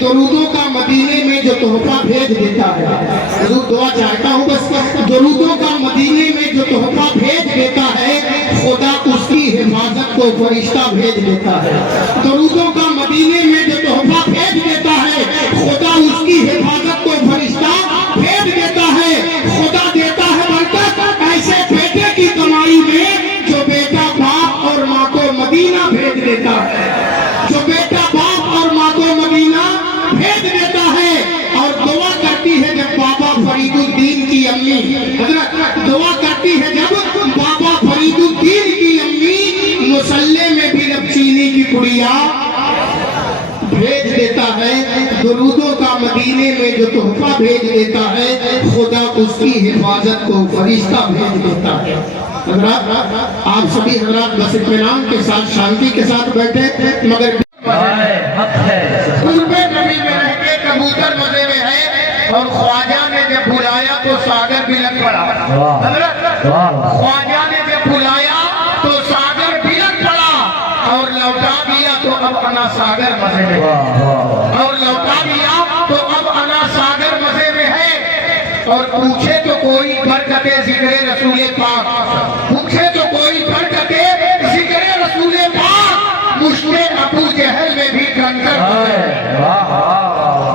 درودوں کا مدینے میں جو تحفہ بھیج دیتا ہے، حضور دعا چاہتا ہوں بس، درودوں کا مدینے میں جو تحفہ بھیج دیتا ہے خدا اس کی حفاظت کو فرشتہ بھیج دیتا ہے۔ درودوں کا مدینے میں جو تحفہ بھیج دیتا ہے خدا اس کی حفاظت کو فرشتہ بھیج دیتا ہے۔ خدا دیتا ہے برکت ایسے بیٹے کی کمائی میں جو بیٹا باپ اور ماں کو مدینہ بھیج دیتا ہے، جو بیٹا باپ اور ماں کو مدینہ بھیج دیتا ہے۔ اور دعا کرتی ہے جب بابا فرید الدین کی امی، حضرت دعا کرتی ہے جب بابا فرید الدین کی امی مصلی میں بھی جب چینی کی پڑیا بھیج دیتا ہے۔ درودوں کا مدینے میں جو تحفہ بھیج دیتا ہے خدا اس کی حفاظت کو فرشتہ بھیج دیتا ہے۔ حضرات آپ سبھی حضرات بس اطمینان کے ساتھ شانتی کے ساتھ بیٹھے، مگر قرب نبی میں رہ کے کبوتر مزے میں ہے، اور خواجہ نے جب بلایا تو ساگر بھی لگ پڑا۔ حضرت خواجہ نے جب بلایا تو ساگر بھی لگ پڑا، اور لوٹا دیا تو اب انا ساگر مزے میں ہے، اور لوٹا دیا تو اب انا ساگر مزے میں ہے۔ اور پوچھے تو کوئی برکت ذکر رسول پاک، پوچھے تو کوئی برکت ذکر رسول پاک، مشت ابو جہل میں بھی کنکر مزے میں ہے،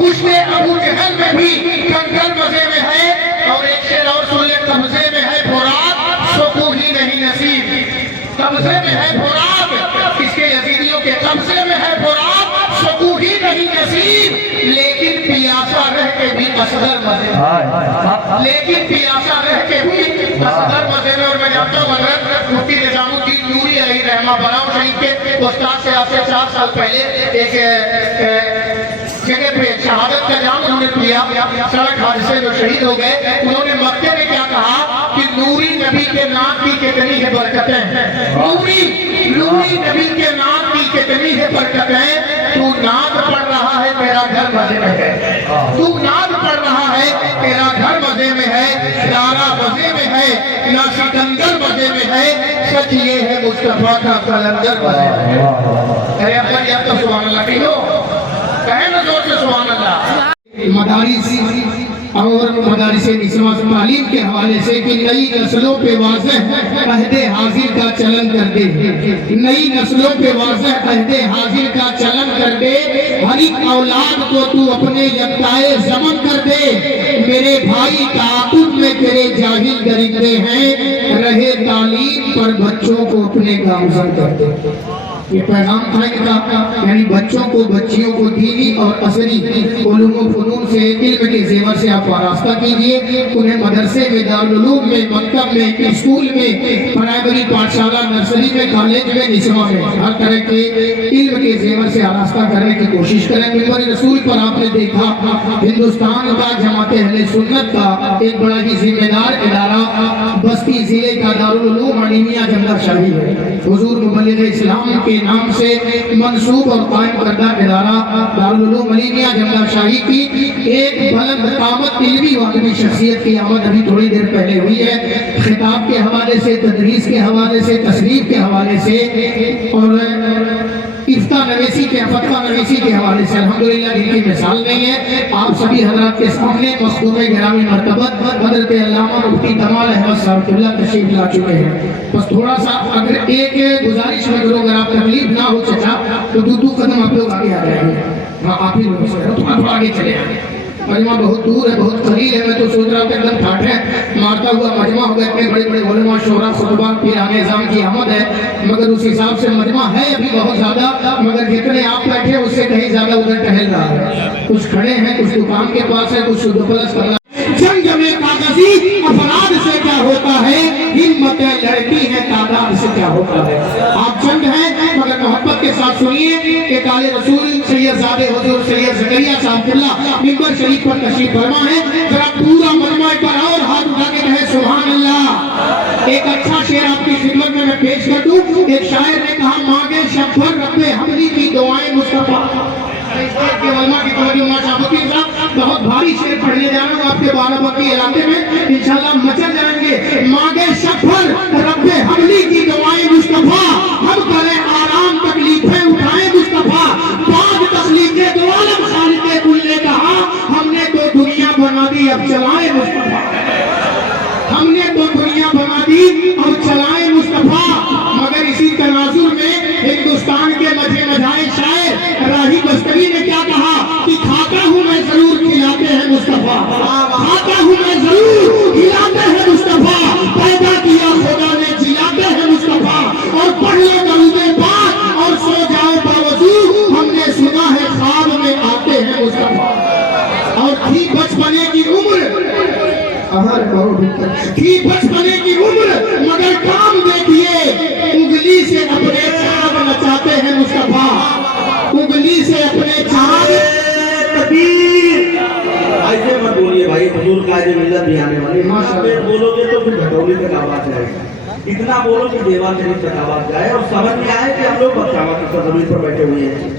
مشت ابو جہل میں بھی کنکر مزے میں ہے۔ اور ایک شعر اور سن لے، قبضے میں ہے فرات سکو ہی نہیں نصیب، قبضے میں ہے فرات، اس کے یزیدیوں کے قبضے میں ہے فرات سکو ہی نہیں نصیب، لیکن پیاسا رہ کے بھی اصغر مزے میں، لیکن پیاسا رہ کے بھی اصغر مزے میں۔ اور میں جانتا ہوں حضرت مفتی نظام الدین نوری علیہ رحمہ براؤ شریف کے استاد سے آج سے 4 سال پہلے ایک جگہ پہ شہادت کا جام انہوں نے پیا، سڑک حادثے میں شہید ہو گئے۔ انہوں نے مکے میں کیا کہا کہ نوری نبی کے نام کی کتنی ہے برکتیں، نوری نبی کے نام کی کتنی ہے برکتیں، تو ناد پڑھ رہا ہے تیرا گھر مزے میں ہے، تو ناد پڑھ رہا ہے تیرا گھر مزے میں ہے، دارا مزے میں ہے، یا سکندر مزے میں ہے، سچ یہ ہے مصطفیٰ کا کلندر مزے میں ہے۔ ارے اپنی اب تو سبحان اللہ کہو، کہیں نا زور سے سبحان اللہ۔ مدارس اور مدارس نسواں تعلیم کے حوالے سے کہ نئی نسلوں پہ واضح عہد حاضر کا چلن کر دے، نئی نسلوں پہ واضح عہد حاضر کا چلن کر دے، ہر ایک اولاد کو تو اپنے یکتائے زمن کر دے، میرے بھائی تعاقب میں تیرے جاہل درندے ہیں، رہے تعلیم پر بچوں کو اپنے گامزن کر دے۔ یہ پیغام تھا ان کا، یعنی بچوں کو بچیوں کو دینی اور عصری علوم و فنون سے علم کے زیور سے آپ وابستہ کیجئے، انہیں مدرسے میں، دارالعلوم میں، مکتب میں، اسکول میں، پرائمری پاٹھشالہ، نرسری میں، کالج میں، نسواں میں، ہر طرح کے علم کے زیور سے آراستہ کرنے کی کوشش کریں۔ منبر رسول پر آپ نے دیکھا ہندوستان کا جماعت اہل سنت کا ایک بڑا ہی ذمہ دار ادارہ بستی ضلع کا دارالعلوم علیمیہ جنگل شاہی ہے، حضور مبلغ اسلام کے نام سے منصوب اور قائم کردہ ادارہ دارالعلوم علیمیہ جنگل شاہی کی ایک بلند قامت علمی و ادبی شخصیت کی آمد ابھی تھوڑی دیر پہلے ہوئی ہے، خطاب کے حوالے سے، تدریس کے حوالے سے، تصنیف کے حوالے سے، اور افتاء نویسی کے فتویٰ نویسی کے حوالے سے الحمدللہ جن کی مثال نہیں ہے۔ آپ سبھی حضرات کے سامنے مخدوم گرامی مرتبت حضرت علامہ مفتی کمال احمد صاحب قبلہ تشریف لا چکے ہیں۔ بس تھوڑا سا اگر ایک گزارش میں کرو، اگر آپ تکلیف نہ ہو چچا تو دو قدم آپ لوگ آگے آ جائیں گے، ہاں آپ ہی لوگ سے تھوڑا آگے چلے آئیں۔ مجمع بہت دور ہے، بہت قلیل ہے، میں تو سوچ رہا ہوں کہ ایک دم ٹھاٹھے مارتا ہوا مجمع ہوگا، اتنے بڑے بڑے علماء، شعراء، خطباء، پیران نظام کی آمد ہے، مگر اس حساب سے مجمع ہے ابھی بہت زیادہ، مگر جتنے آپ بیٹھے اس سے کہیں زیادہ ادھر ٹہل رہا ہے، کچھ کھڑے ہیں، کچھ دکان کے پاس ہے، کچھ دوپلس کر رہا ہے۔ جنگ میں کاغذی افراد سے کیا ہوتا ہے، ہمتیں لڑتی ہیں تعداد سے کیا ہوتا ہے۔ آپ جنگ ہیں مگر محبت کے ساتھ سنیے کہ قال رسول سید زادہ حضور سید زکریا صاحب اللہ منبر شریف پر تشریف فرما ہے، ذرا پورا مجمع پر اور ہاتھ اٹھا کے کہے سبحان اللہ۔ ایک اچھا شعر آپ کی خدمت میں پیش کر دوں۔ ایک شاعر نے کہا مانگے شب بھر رب حمدی کی دعائیں مصطفیٰ، علماء کی توجہ ماشاءاللہ صاحب بہت بھاری شعر پڑھنے جا رہا ہوں آپ کے بارہ بکی علاقے میں، انشاءاللہ مچل جائیں گے۔ مانگے شب بھر رب حمدی کی دعائیں مصطفیٰ، ہم کریں آرام تکلیفیں اٹھائیں مصطفیٰ، بعد تخلیق دو عالم خالق دی اب چلائیں مصطفیٰ، ہم نے تو دنیا بنا دی اب چلائیں مصطفیٰ۔ مگر اسی تناظر میں ہندوستان کے مجھے مجھائے شاعر راہی بستری نے کیا کہا کہ کھاتا ہوں میں ضرور کھلاتے ہیں مصطفیٰ، کھاتا ہوں میں ضرور کھلاتے ہیں مصطفیٰ، پیدا کیا خدا نے جلاتے ہیں مصطفیٰ، اور پڑھ لے درود پاک اور سو جائے باوضو، ہم نے سنا ہے خواب میں آتے ہیں مصطفیٰ۔ اور تھی بچپنے کی عمر، تھی بچپنے کی عمر مگر کام دیکھیے، انگلی سے اپنے چاند نچاتے ہیں مصطفیٰ، انگلی سے اپنے چاند۔ تکبیر! ایسے مت بولیے بھائی، حضور قائد ملت بھی آنے والے، پھر بولو گے تو پھر گھٹولی تک آواز جائے گی، اتنا بولو کہ دیوار شریف تک آواز جائے اور سمجھ میں آئے کہ ہم لوگ بچاوا کی تدبیر پر بیٹھے ہوئے ہیں۔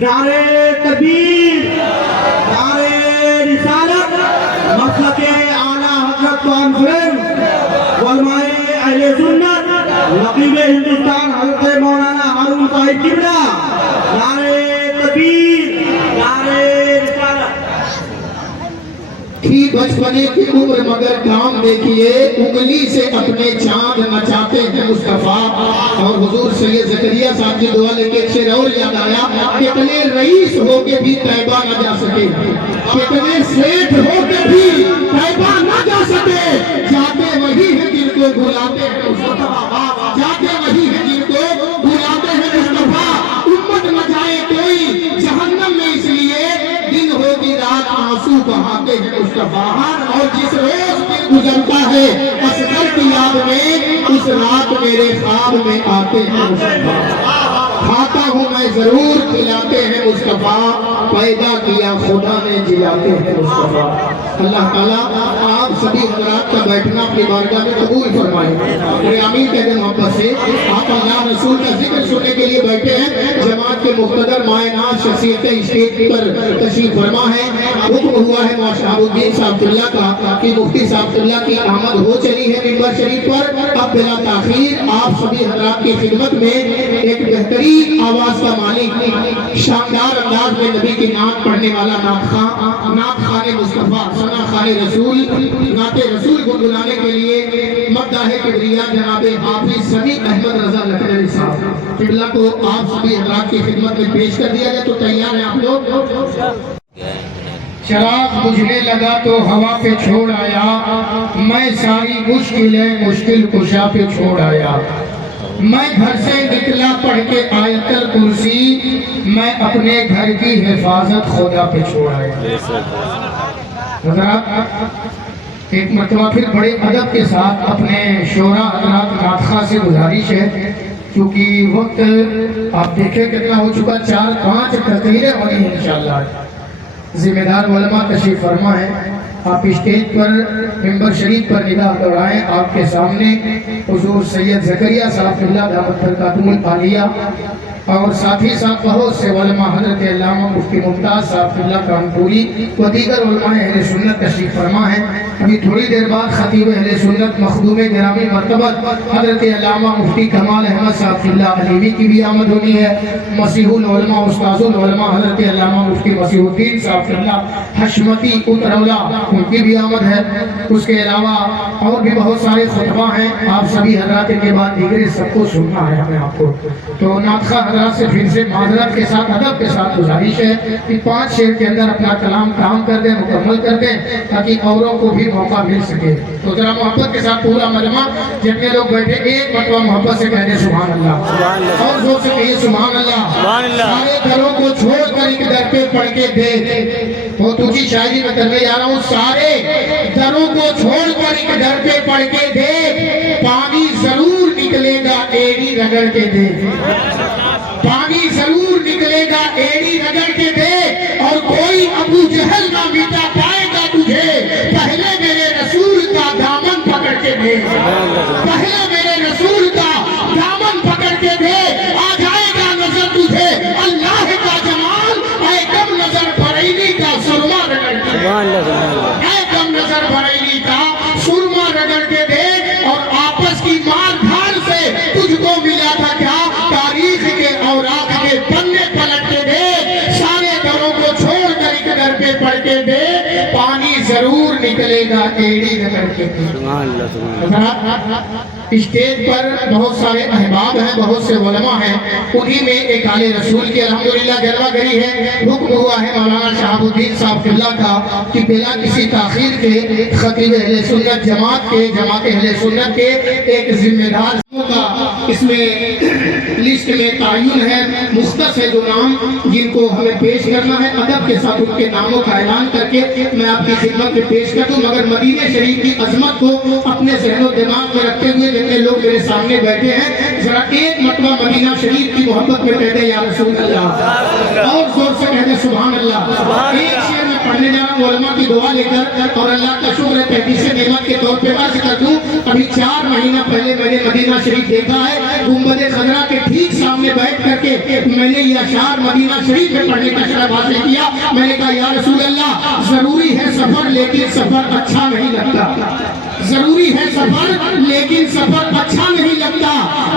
نعرے تکبیر، نعرے رسالت، مسلک اعلیٰ حضرت کانفرنس علماء اہل سنت نقیب ہندوستان حضرت مولانا ہارون صاحب قبلہ، نعرے تکبیر، نعرے رسالت۔ تھی بچپنے کی عمر مگر کام دیکھیے، انگلی سے اپنے چاند نچاتے ہیں مصطفیٰ۔ اور حضور سید زکریا صاحب کی دعا لے کے ایک شعر اور یاد آیا، کتنے رئیس ہو کے بھی طیبہ نہ جا سکے، کتنے سیٹھ ہو کے بھی طیبہ نہ جا سکے، جاتے وہی ہیں جن کو بلاتے ہیں مصطفیٰ، جاتے وہی ہیں جن کو بلاتے ہیں مصطفیٰ۔ امت نہ جائے کوئی جہنم میں اس لیے، دن ہوگی رات آنسو بہاتے ہیں مصطفیٰ، اور جس روز دن گزرتا ہے اصغر کی یاد میں، اس رات میرے خواب میں آتے ہیں مصطفیٰ۔ کھاتا ہوں میں ضرور کھلاتے ہیں مصطفیٰ، پیدا کیا خدا نے جلاتے ہیں مصطفیٰ۔ اللہ تعالیٰ آپ سبھی حضرات کا بیٹھنا اپنی بارگاہ میں قبول فرمائے، اور آمین کہہ دیں محبت سے۔ آپ اللہ رسول کا ذکر سننے کے لیے بیٹھے ہیں، جماعت کے مقتدر مائنات شخصیت اسٹیج پر تشریف فرما ہے۔ حکم ہوا ہے شہاب الدین صاحب اللہ کا کہ مفتی صاحب اللہ کی آمد ہو چلی ہے ممبر شریف پر۔ اب بلا تاخیر آپ سبھی حضرات کی خدمت میں ایک بہترین آواز کا مالک، شاندار انداز میں نبی کی نعت پڑھنے والا نعت خان مصطفیٰ ثنا خان رسول، نعت رسول کو بلانے کے لیے مداح کبریا جناب حافظ سمیع احمد رضا لکھنوی صاحب قبلہ کو آپ سبھی حضرات کی خدمت میں پیش کر دیا جائے۔ تو تیار ہیں آپ لوگ؟ چراغ بجھنے لگا تو ہوا پہ چھوڑ آیا، میں ساری مشکلیں مشکل کشا پہ چھوڑ آیا، میں گھر سے نکلا پڑھ کے آیت الکرسی، میں اپنے گھر کی حفاظت خدا پہ چھوڑ آیا۔ حضرات ایک مرتبہ پھر بڑے ادب کے ساتھ اپنے شعراء حضرات ناطخہ سے گزارش ہے، کیونکہ وقت آپ دیکھیں کتنا ہو چکا، 4-5 تقریریں ہونی ہیں انشاءاللہ۔ ذمہ دار علماء تشریف فرما ہے، آپ اسٹیج پر ممبر شریف پر نگاہ دوڑائیں، آپ کے سامنے حضور سید زکریا صاحب اللہ دعوت برکاتہ العالیہ اور ساتھ ہی ساتھ بہت سے علماء حضرت علامہ مفتی ممتاز صاحب اللہ کانپوری و دیگر علماء اہل سنت تشریف فرما ہے۔ ابھی تھوڑی دیر بعد خطیب اہل سنت مخدوم گرامی مرتبت حضرت علامہ مفتی کمال احمد صاحب اللہ علیوی کی بھی آمد ہونی ہے۔ مسیح العلماء استاذ العلماء حضرت علامہ مفتی مسیح الدین صاحب اللہ حشمتی اترولا، ان کی بھی آمد ہے۔ اس کے علاوہ اور بھی بہت سارے خطبہ ہیں، آپ سبھی حضرات کے بعد دیگر سب کو سننا ہے ہمیں آپ کو۔ تو ناطخہ حضرات سے پھر سے معذرت کے ساتھ ادب کے ساتھ گزارش ہے کہ 5 شعر کے اندر اپنا کلام کام کر دیں، مکمل کر دیں، تاکہ اوروں کو بھی موقع مل سکے۔ تو ذرا محبت کے ساتھ پورا مجمع جتنے لوگ بیٹھے ایک مرتبہ محبت سے کہہ دیں سبحان اللہ، اور زور سے کہیے سبحان اللہ۔ سارے گھروں کو چھوڑ کر ایک در پہ پڑھ کے دے، وہ تجھی شاعری میں کرنے جا رہا ہوں، سارے دروں کو چھوڑ کر ایک در پہ پڑھ کے دے، پانی ضرور نکلے گا ایڑی رگڑ کے دے، پانی ضرور نکلے گا ایڑی رگڑ کے دے، اور کوئی ابو جہل نہ مٹا پائے گا تجھے، پہلے میرے رسول کا دامن پکڑ کے دے، پہلے میرے رسول کا دامن پکڑ کے دے، آ جائے گا نظر تجھے اللہ کا جمال، اے کم نظر بریلی کا سرما رگڑ کے دے، اے کم نظر بریلی کا سرما رگڑ کے دے، اور آپس کی مار دھاڑ سے تجھ کو ملا تھا کیا، تاریخ کے اوراق کے پنے پلٹ کے دے، سارے دروں کو چھوڑ کر ایک در پہ پڑھ کے دے، پانی ضرور نکلے گا ایڑی رگڑ کے۔ اسٹیج پر بہت سارے احباب ہیں، بہت سے علماء ہیں، انہی میں ایک آل رسول کی الحمدللہ جلوہ گری ہے۔ حکم ہوا ہے مولانا شہاب الدین صاحب قبلہ کا کہ بلا کسی تاخیر کے خطیب اہل سنت جماعت اہل سنت کے ایک ذمہ دار کا اس میں لسٹ میں تعین ہے، مختص ہے جو نام جن کو ہمیں پیش کرنا ہے، ادب کے ساتھ ان کے ناموں کا اعلان کر کے میں آپ کی خدمت میں پیش کر دوں، مگر مدینہ شریف کی عظمت کو اپنے ذہن و دماغ میں رکھتے ہوئے جتنے لوگ میرے سامنے بیٹھے ہیں ذرا ایک مرتبہ مدینہ شریف کی محبت میں کہہ دیں یا رسول اللہ، اور زور سے کہہ دیں سبحان اللہ۔ ایک شعر میں پڑھنے جا رہا ہوں علماء کی دعا لے کر، اور اللہ کا شکر ہے تحدیث نعمت کے طور پہ عرض کر دوں، ابھی 4 مہینہ پہلے میں نے مدینہ شریف دیکھا ہے، گنبد خضرا کے ٹھیک سامنے بیٹھ کر کے میں نے یہ اشعار مدینہ شریف میں پڑھنے کا شرف حاصل کیا۔ میں نے کہا یا رسول اللہ ضروری ہے سفر لیکن سفر اچھا نہیں لگتا، ضروری ہے سفر لیکن سفر اچھا نہیں لگتا،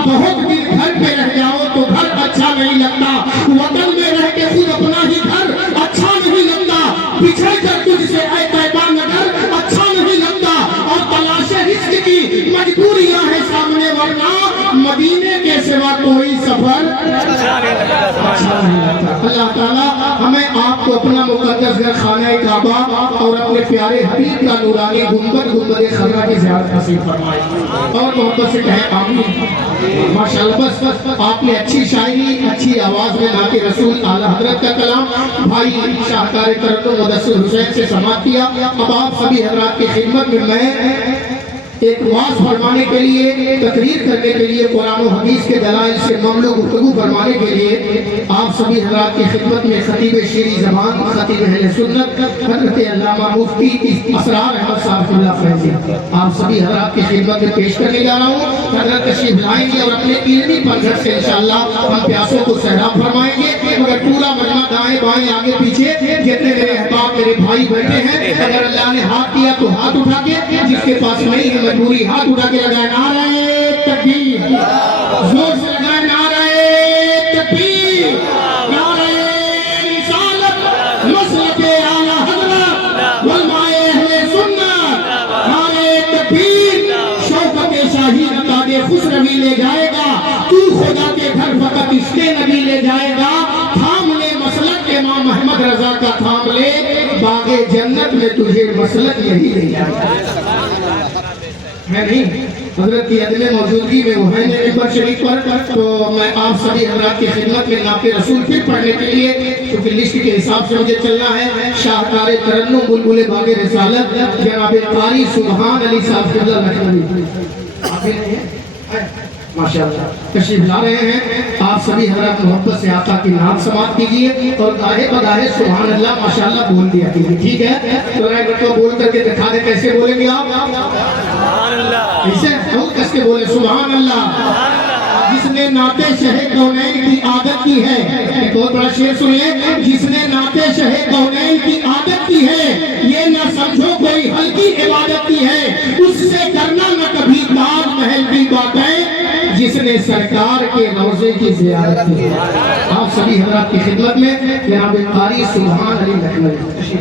بہت دن گھر پہ رہ جاؤ تو گھر اچھا نہیں لگتا، وطن میں رہ کے خود اپنا ہی گھر اچھا نہیں لگتا، بچھڑ کر تجھ سے اے طیبہ نگر اچھا نہیں لگتا، اور تلاش رزق کی مجبوریاں ہیں سامنے ورنہ مدینے کے سوا کوئی سفر اچھا نہیں لگتا۔ اللہ تعالیٰ ہمیں آپ کو اپنا مقدس گھر خانہ کعبہ اور اپنے پیارے حبیب کا نورانی گنبد خضرا کی زیارت نصیب فرمائے، اور محبت سے کہیں آمین۔ ماشاءاللہ بس آپ نے اچھی شاعری اچھی آواز میں نعت رسول اعلیٰ حضرت کا کلام بھائی شاہکار ترنم مدثر حسین سے سماعت کیا۔ اب آپ سبھی حضرات کی خدمت میں ایک واعظ فرمانے کے لیے، تقریر کرنے کے لیے، قرآن و حدیث کے دلائل سے مملو گفتگو فرمانے کے لیے آپ سبھی حضرات کی خدمت میں خطیب شیریں زبان، خطیب اہل سنت حضرت علامہ مفتی اسرار احمد صاحب اللہ فیضی آپ سبھی حضرات کی خدمت میں پیش کرنے جا رہا ہوں۔ حضرت تشریف لائیں گے اور اپنے علمی پنجر سے انشاءاللہ ہم پیاسوں کو سیراب فرمائیں گے، مگر پورا مجمع دائیں بائیں آگے پیچھے جتنے میرے احباب میرے بھائی بیٹھے ہیں، اگر اللہ نے ہاتھ دیا تو ہاتھ اٹھا کے، جس کے پاس نہیں ہے مجبوری ہاتھ اٹھا کے لگائے نعرہ تکبیر، زور سے لگائے نعرہ تکبیر، نعرہ رسالت، مسلک اعلیٰ حضرت علماء اہل سنت، نعرہ تکبیر، شوکت شاہی تاج خسروی لے جائے گا، تو خدا کے گھر فقط اس کے نبی لے جائے گا، تھام لے مسلک امام محمد رضا کا، تھام لے باغ جنت میں تجھے مسلک یہی لے جائے گا۔ میں نہیں حضرت کی عدم موجودگی میں وہ ہے ممبر شریف پر، تو میں آپ سبھی حضرات کی خدمت میں نعت رسول پھر پڑھنے کے لیے، کیونکہ لسٹ کے حساب سے مجھے چلنا ہے، شاہکار ترنم بلبل باغ رسالت جناب قاری سبحان علی صاحب قبلہ لکھنوی آگے نہیں ہے ماشاءاللہ تشریف لا رہے ہیں۔ آپ سبھی حضرات محبت سے آقا کی نام سماعت کیجئے اور گاہے بگاہے سبحان اللہ ماشاءاللہ بول دیا کیجئے، ٹھیک ہے؟ تو رائے بٹو بول کر کے دکھا دے کیسے بولیں گے آپ؟ ایسے بہت کس کے بولے سبحان اللہ۔ جس نے نعت شہ کونین کی عادت کی ہے، ایک بہت بڑا شعر سنیے، جس نے نعت شہ کونین کی عادت کی ہے، یہ نہ سمجھو کوئی ہلکی عبادت کی ہے، اس سے کرنا نہ کبھی تاج محل کی باتیں، جس نے سرکار کے روضے کی زیارت کی ہے۔ آپ سبھی حضرات کی خدمت میں جناب قاری سبحان علی لکھنوی